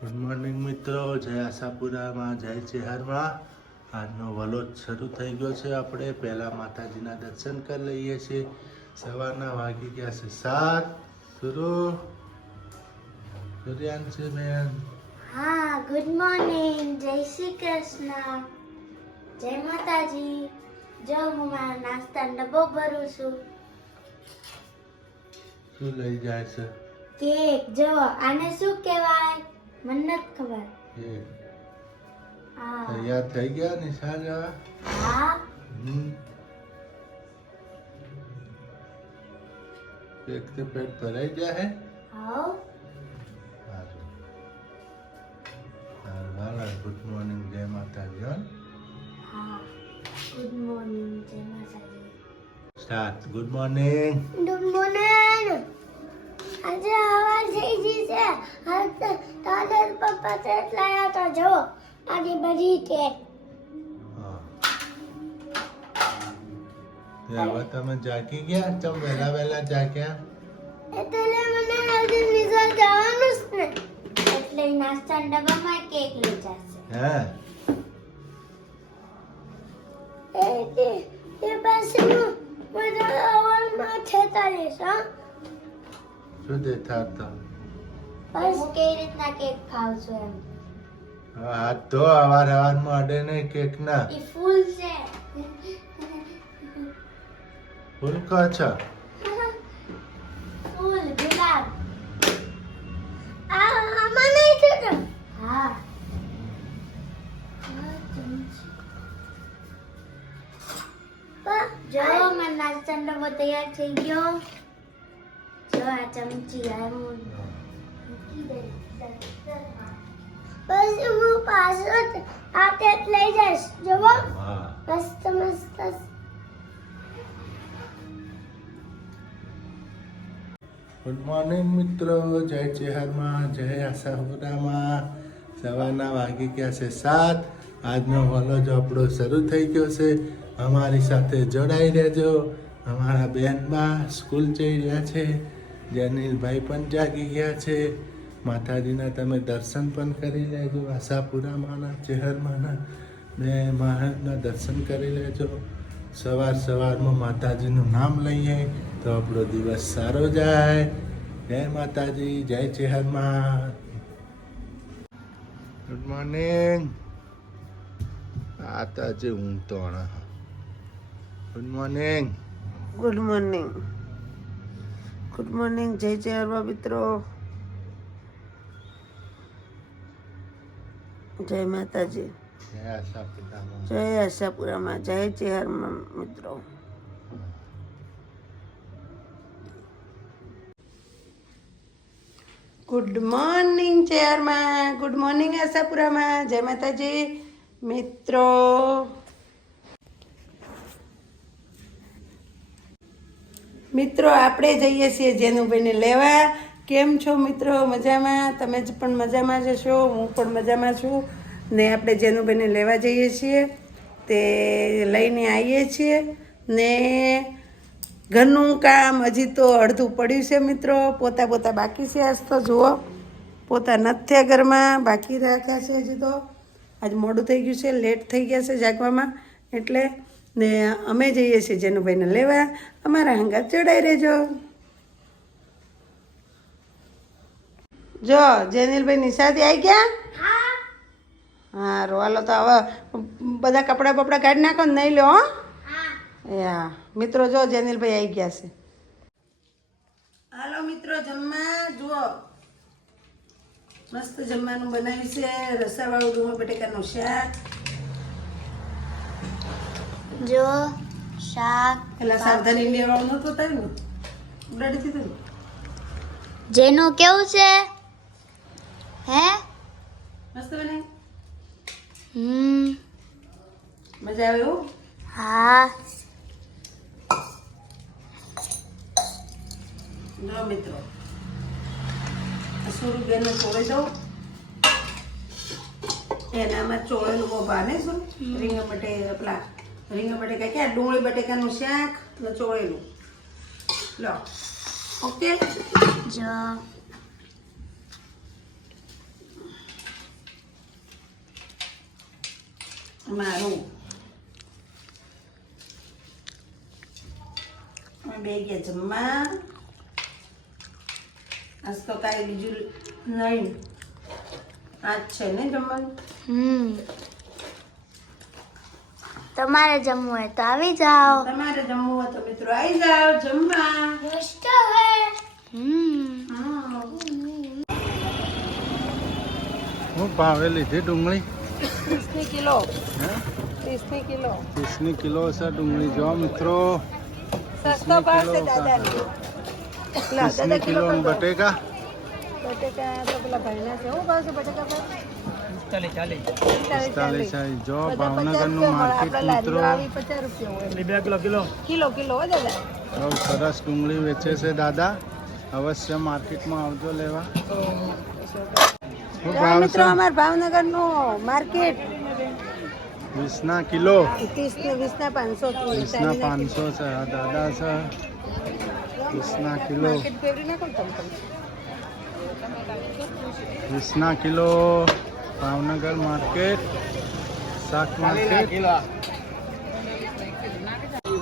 Good morning મિત્રો, જય આશાપુરામાં, જય ચેહરમાં. આજનો વલોજ શરૂ થઈ ગયો છે. આપણે પહેલા માતાજીના દર્શન કરી લઈએ છીએ. સવારના વાગી ગયા છે 7. શરૂ સૂર્યાંશી બેન. હા, ગુડ મોર્નિંગ. જય શ્રી કૃષ્ણ. જય માતાજી. જો હું મારા નાસ્તાનો ડબ્બો ભરું છું. શું લઈ જાય છે? કેક. જો આને શું કહેવાય મને નથી ખબર. હા. તૈયાર થઈ ગયા નિશા જવા? હા. કેક તો પેટ ભરાઈ જાય હે? હાઉ. ગુડ મોર્નિંગ, જય માતાજી. હા. Good morning. જય માતાજી. Start. Good morning. Good morning. આજે હવા થઈ ગઈ છે. તારે પપ્પા સેટ લાયા તો જો આની બધી કેક. હવે તમે જાગી ગયા? ચમ વહેલા વહેલા જાગ્યા? એટલે મને આજે નિશાળ જવાનું જ ને, એટલે નાસ્તાના ડબ્બામાં કેક લઈ જશે. એ પછી હું બધા અવારમાં ખેતા લઈશ. હા, શું દેખાડતો? બસ હું કેવી રીતના કેક ખાવ છું એમ. હાથ ધો, અવારમાં અડે નહીં કેક ના. એ ફૂલ છે. ફૂલ કા છો? ફૂલ ગુલાબ. આમાં નહીં થતો. હા. જો મારો નાસ્તાનો ડબ્બો તૈયાર થઈ ગયો. જો આ ચમચી મૂકી દે. પછી હું પાછો હાથે લઈ જઈશ. જોવો મસ્ત મસ્ત. ગુડ મોર્નિંગ મિત્રો, જય ચેહરમાં, જય આશાપુરામાં. સવારના વાગી ગયા છે 7. આજનો વલોજ આપણો શરૂ થઈ ગયો છે. અમારી સાથે જોડાઈ રહેજો. અમારા બહેનબા સ્કૂલ જઈ રહ્યા છે. જેનિલભાઈ પણ જાગી ગયા છે. માતાજીના તમે દર્શન પણ કરી લેજો. આશાપુરામાંના ચેહરમાંના ને મહારાજના દર્શન કરી લેજો. સવારમાં માતાજીનું નામ લઈએ તો આપણો દિવસ સારો જાય. જય માતાજી, જય ચેહરમાં. Good morning. આ તો આજે ઊંઘતો હણા. Good morning. Good morning. Good morning. જય ચેહરમાં મિત્રો. જય માતાજી. જય આશાપુરામાં. જય આશાપુરામાં. જય ચેહરમાં મિત્રો. ગુડ મોર્નિંગ ચેહરમાં. ગુડ મોર્નિંગ આશાપુરામાં. જય માતાજી મિત્રો. મિત્રો આપણે જઈએ છીએ જેનુભાઈને લેવા. કેમ છો મિત્રો? મજામાં? તમે જ પણ મજામાં જશો, હું પણ મજામાં છું. ને આપણે જેનુભાઈને લેવા જઈએ છીએ, તે લઈને આવીએ છીએ. ને ઘરનું કામ હજી તો અડધું પડ્યું છે મિત્રો. પોતા બાકી છે. આજ તો જુઓ, પોતા નથી થયા ઘરમાં, બાકી રાખ્યા છે હજી તો. આજ મોડું થઈ ગયું છે, લેટ થઈ ગયા છે જાગવામાં. એટલે ને અમે જઈએ છીએ જેનુભાઈને લેવા. અમારા હંગાત જોડાઈ રહેજો. જો જેનિલભાઈ નિશાથી આવી ગયા. હા, રોવાલો તો હવે બધા કપડાં બપડા કાઢી નાખો ને નહીં લો. હા મિત્રો, જો જેનિલભાઈ આવી ગયા છે. હાલો મિત્રો, જમવા જુઓ. મસ્ત જમવાનું બનાવ્યું છે. રસાવાળું ડુંગળી બટેકાનું શાક. જો શાક. પેલા સાવધાની લેવાનું નહોતું થયું ને, ઉડાડી દીધું ને. જેનું કેવું છે? હે? મસ્ત બને. મજા આવે એવું? હા. જો મિત્રો, સૂર્યબેનને ચોળી દઉં. એનામાં ચોળેલું બહુ ભાને શું? રીંગણ બટેકા ક્યાં? ડુંગળી બટેકાનું શાક ને ચોળેલું. લો, ઓકે. જો મારું અમે બે ગયા જમવા. આજ તો કાંઈ બીજું નહીં, આજ છે ને જમવાનું. તમારે જમવું હોય તો આવી જાઓ. તમારે જમવું હોય તો મિત્રો આવી જાઓ જમવા. મસ્ત હે. હું ભાવે લીધી ડુંગળી 30 કિલો. હે 30 કિલો. 30 કિલો છે ડુંગળી. જો મિત્રો સસ્તો ભાવ છે દાદાને. 30 કિલો બટેકા. બટેકા તો પેલા ભાઈના છે. શું ભાવ છે બટેકા પર? 45 જો ભાવનગરનું માર્કેટ મિત્રો. 50 રૂપિયા હોય. કિલો હો દાદા. બહુ સરસ ડુંગળી વેચે છે દાદા. અવશ્ય માર્કેટમાં આવજો લેવા. શું ભાવ મિત્રો છે? અમાર ભાવનગર નું માર્કેટ 20 ના કિલો. 30 ને 20 ના 500 20 ના 500 છે. આ દાદા છે 20 ના કિલો. માર્કેટ ફેવરી ના કોણ તમ 20 ના કિલો ભાવનગર માર્કેટ. શાક માર્કેટ.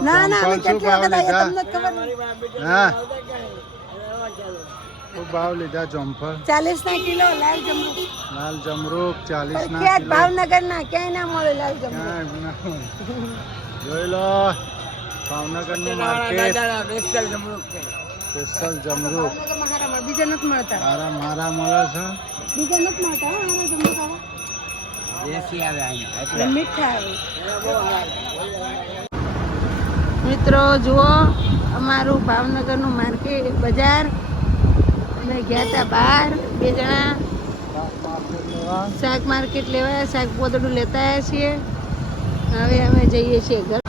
ના ના અમે શું કેટલા ભાવ બધા લીધા? તમને ખબર હા શું ભાવ લીધા જોમફળ? 40 ના કિલો લાલ જમરૂ. લાલ જમરૂક 40 ના પ્રખ્યાત કિલો. ભાવનગર ના ક્યાંય ના મળે લાલ જમરૂ. ક્યાંય ના હોય. જોઈ લો ભાવનગરનું માર્કેટ. સ્પેશિયલ જમરૂક ભાવનગરમાં હારા મળે, બીજા નથી મળતા. મારા મળે છે. બીજા નથી મળતા હો, હારા જમરૂ ખાવા. મીઠા આવે. મિત્રો જુઓ અમારું ભાવનગરનું માર્કેટ બજાર. અમે ગયા હતા બહાર 2 જણા શાક માર્કેટ લેવા. શાક પોતડું લેતા આવ્યા છીએ. હવે અમે જઈએ છીએ ઘર.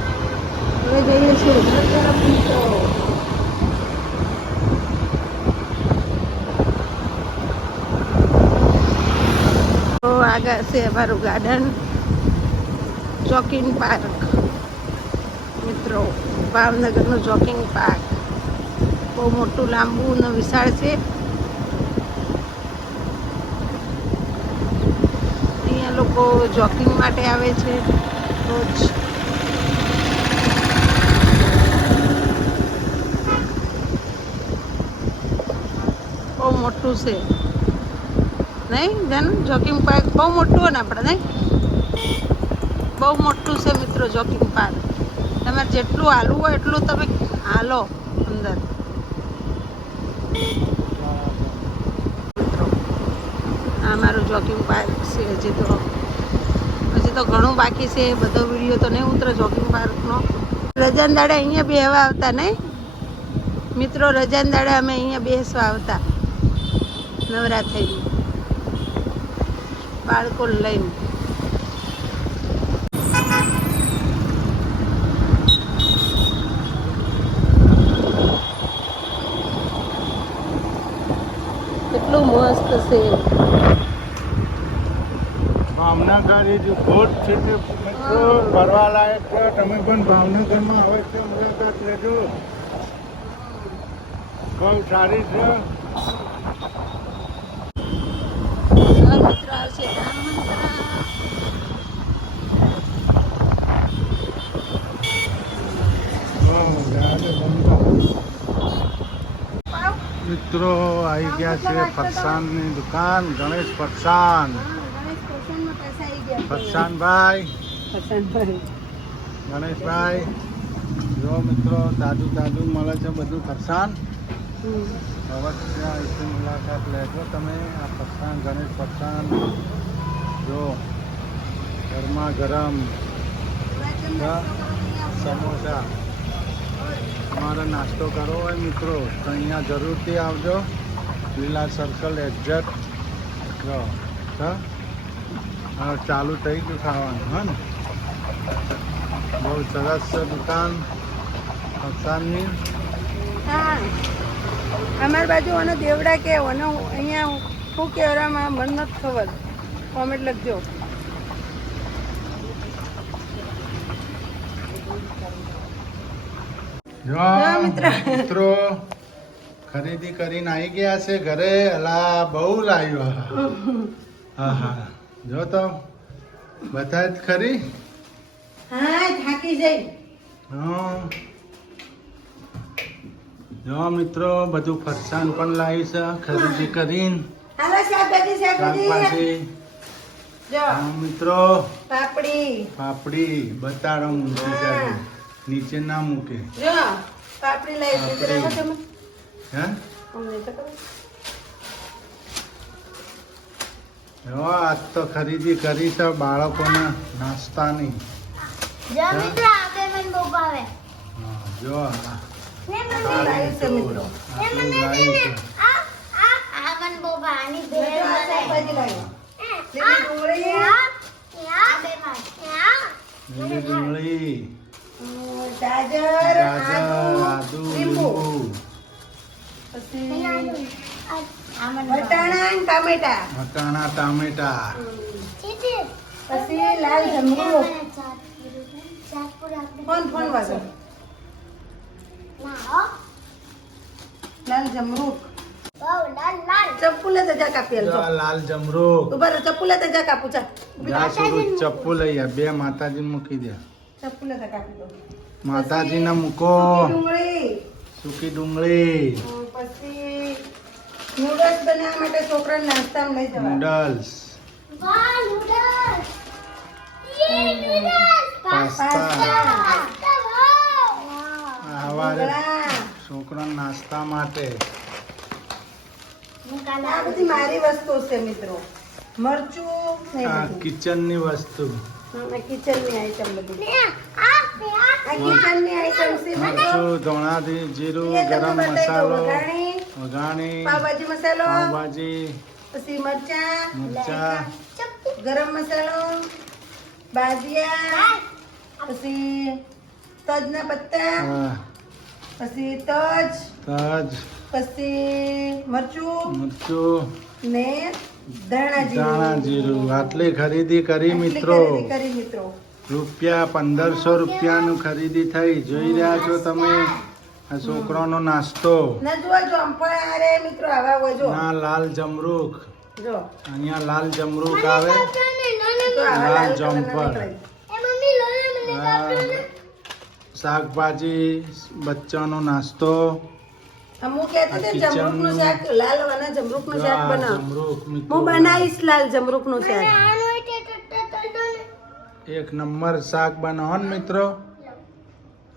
ઘર તરફ મિત્રો. તો આગળ છે અમારું ગાર્ડન જોકિંગ પાર્ક. મિત્રો ભાવનગરનું જોકિંગ પાર્ક બહુ મોટું લાંબુ અને વિશાળ છે. અહીંયા લોકો જોકિંગ માટે આવે છે રોજ. બહુ મોટું છે નહીં જાન જોકિંગ પાર્ક. બહુ મોટું હોય ને આપણે નહીં, બહુ મોટું છે મિત્રો જોકિંગ પાર્ક. તમારે જેટલું હાલવું હોય એટલું તમે હાલો અંદર. આ મારું જોકિંગ પાર્ક છે. હજી તો ઘણું બાકી છે. બધો વિડીયો તો નહીં ઉતરે જોકિંગ પાર્કનો. રજાના દાડે અહીંયા બેસવા આવતા નહીં મિત્રો. રજાના દાડે અમે અહીંયા બેસવા આવતા નવરાત્રિની બાળકોને લઈને. કેટલું મસ્ત છે. ભાવનગર ઇઝ ગુડ સિટી મિત્રો. ફરવા લાયક છે. તમે પણ ભાવનગરમાં અવશ્ય મુલાકાત લેજો. બહુ સારી છે. મિત્રો આવશે રામ મિત્રો આવી ગયા છે ફરસાણની દુકાન. ગણેશ ફરસાણ. ફરસાણભાઈ ગણેશભાઈ જો મિત્રો તાજું મળે છે બધું ફરસાણ. અવશ્ય અહીંથી મુલાકાત લેજો તમે. આ ફરસાણ ગણેશ ફરસાણ જો ગરમા ગરમ સમોસા. તમારે નાસ્તો કરવો હોય મિત્રો તો અહીંયા જરૂરથી આવજો. લીલા સર્કલ એક્ઝેક્ટ જો હા ચાલુ થઈ ગયું ખાવાનું. હા ને બહુ સરસ છે દુકાન ફરસાણની. હા અમારી બાજુ ઓનો દેવડા કે ઓનો અહીંયા શું કહેવામાં મન નથી ખબર. કોમેન્ટ લખજો. જો મિત્રો ખરીદી કરીને આવી ગયા છે ઘરે. અલા બહુ લાવ્યો. હા હા જો તો બતાય જ ખરી. હા થાકી જઈ. હા જો મિત્રો બધું ફરસાણ પણ લાવી છે ખરીદી કરીને હાલો શાકભાજી શાકભાજી. જો હા મિત્રો પાપડી પાપડી બતાડો મૂકી જાય નીચે ના મૂકે. જો પાપડી લાવી દીધી. પાપડી. તમે હે અમને તો કરો. જો આજ તો ખરીદી કરી છે બાળકોના નાસ્તાની. જો મિત્રો આપણે મને બહુ ભાવે. હા, જો આ ને મને લાવી છે મિત્રો. આટલું લાવી છે. આ મને બહુ ભાવે. આની જો ભેળ આ મને. શાકભાજી લાવી. આ ડુંગળી. લીલી ડુંગળી ગાજર ગાજર આદુ લીંબુ લીંબુ પછી આ મને વટાણા અને ટામેટા વટાણા ટામેટા પછી લાલ જમરૂખ. ફોન વાગો. લાલ જમરૂખ. ચપ્પુ લેતા જા કાપી જો આલજો. આ લાલ જમરૂખ ઉભા રહો, ચપ્પુ લેતા જા કાપું જા. જા સુરજ ચપ્પુ લઈ આ બે માતાજી મૂકી દે. ચપ્પુ લેતા કાપી દો. માતાજીને મૂકો. ડુંગળી. સૂકી ડુંગળી પછી નૂડલ્સ બનાવવા માટે છોકરાને નાસ્તામાં લઈ જવા. નૂડલ્સ પાસ્તા સવારે છોકરાના નાસ્તા માટે. આ બધી મારી વસ્તુ છે મિત્રો. મરચું ને આ બધું. કિચનની વસ્તુ કિચનની આઈટમ બધી. આ કિચનની આઈટમ છે. મરચું ધોણાથી જીરું એ તમને ગરમ બતાવી દઉં. મસાલો વઘાણી, વઘાણી પાવભાજી મસાલો, પાવભાજી પછી મરચાં, મરચા ગરમ મસાલો, બાજીયા, પછી તજના પત્તા, હા, પછી તજ, તજ પછી મરચું મરચું ને ધાણા ધાણા જીરું. જીરું આટલી ખરીદી કરી આટલી મિત્રો. ખરીદી કરી મિત્રો. રૂપિયા 1500 રૂપિયાનું ખરીદી થઈ. જોઈ રહ્યા છો તમે આ છોકરાનો નાસ્તો. ના જો જમ્પર આરે મિત્રો આવા હોય જો. ના લાલ જમરૂખ જો અહીંયા લાલ જમરૂખ આવે. તો આવા લાલ લાલ કલરના જમ્પર. નીકળે. આ શાકભાજી બચ્ચાનો નાસ્તો. હું કહેતી હતી આ જમરૂખનું કિચનનું. શાક લાલ વાના જમરૂખનું શાક આ બનાવ. જમરૂખ હું મિત્રો બનાવીશ લાલ જમરૂખનું શાક. એક નંબર શાક બનાવો ને મિત્રો.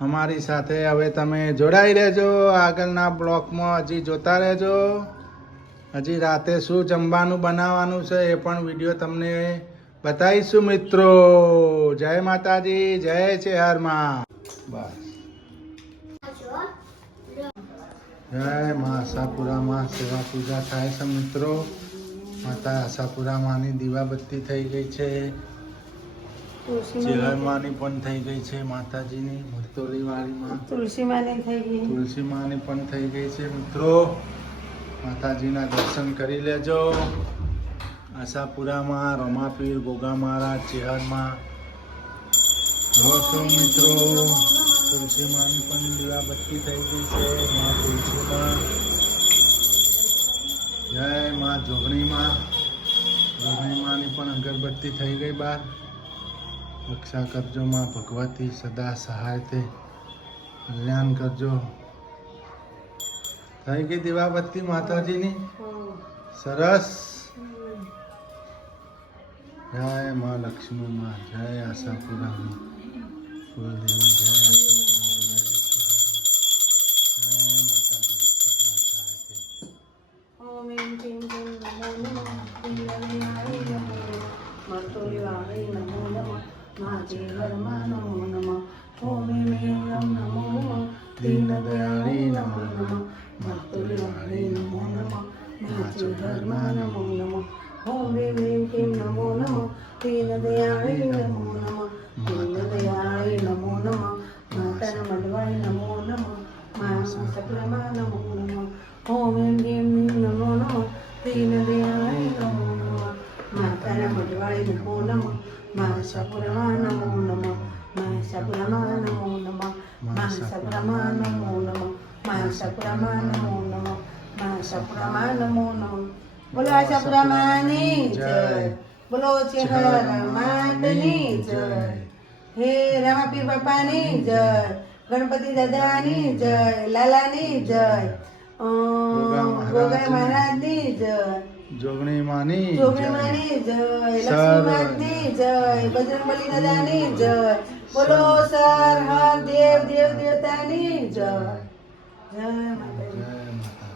અમારી સાથે હવે તમે જોડાઈ રહેજો. આગળના બ્લોકમાં હજી જોતા રહેજો. હજી રાતે શું જમવાનું બનાવવાનું છે એ પણ વિડીયો તમને બતાવીશું મિત્રો. જય માતાજી, જય ચેહરમાં. બસ જય મા આશાપુરામાં સેવા પૂજા થાય છે મિત્રો. માતા આશાપુરામાંની દીવાબત્તી થઈ ગઈ છે. ચેહરમાંની પણ થઈ ગઈ છે. માતાજીની મરતોલી વાળીમાં તુલસીમાની થઈ ગઈ. તુલસીમાંની પણ થઈ ગઈ છે મિત્રો. માતાજીના દર્શન કરી લેજો. આશાપુરામાં રમાપીર ગોગા મહારાજ ચેહરમાં જો છો મિત્રો. તુલસીમાંની પણ દીવાબત્તી થઈ ગઈ છે. મા તુલસીમાં જય મા જોગણીમાં. જોગણીમાંની પણ અગરબત્તી થઈ ગઈ બહાર. રક્ષા કરજો માં ભગવતી, સદા સહાય તે કલ્યાણ કરજો. થઈ ગઈ દીવાબત્તી માતાજીની સરસ. જય માં લક્ષ્મી માં, જય આશાપુરામાં કુલદેવી, જય આશાપુરા, જય માતાજી, સદા સહાય તે. ઓમ એમ ટીમ ટીમ નમો નમઃ. દિલવાળી નમો નમઃ. મરતોલીવાળી નમો નમઃ. માજી ઘરમાં નમો નમઃ. ઓમ એમ એમ નમો નમઃ. દીનદયાળી નમો નમઃ. મરતોલીવાળી નમો નમઃ. માજી ઘરમાં નમો નમઃ. ઓમ એમ એમ ટીમ નમો નમઃ. દીનદયાળી નમો નમઃ. દીનદયાળી નમો નમઃ. માતાના મડવાળી નમો નમઃ. મા સકલમાં નમો નમઃ. ઓમ એમ એમ નમો નમઃ. દીનદયાળી નમો નમઃ. માતાના મડવાળી નમો નમઃ. મા સપુરમાં નમો નમઃ. મા સપુરમાં નમો નમઃ. મા સપુરમાં નમો નમઃ. મા સપુરમાં નમો નમઃ. મા સપુરમાં નમો નમઃ. બોલો આશાપુરામાંની જય. બોલો ચેહર માતની જય. હે રામાપીર બાપાની જય, ગણપતિ દાદાની જય, લાલાની જય, ગોગા મહારાજની જય, જોગણી માની જોગણી માની જય, લક્ષ્મી માતની જય, બજરંગબલી દાદાની જય, બોલો સર હર દેવ દેવ દેવતાની જય. જય માતાજી. જય માતા.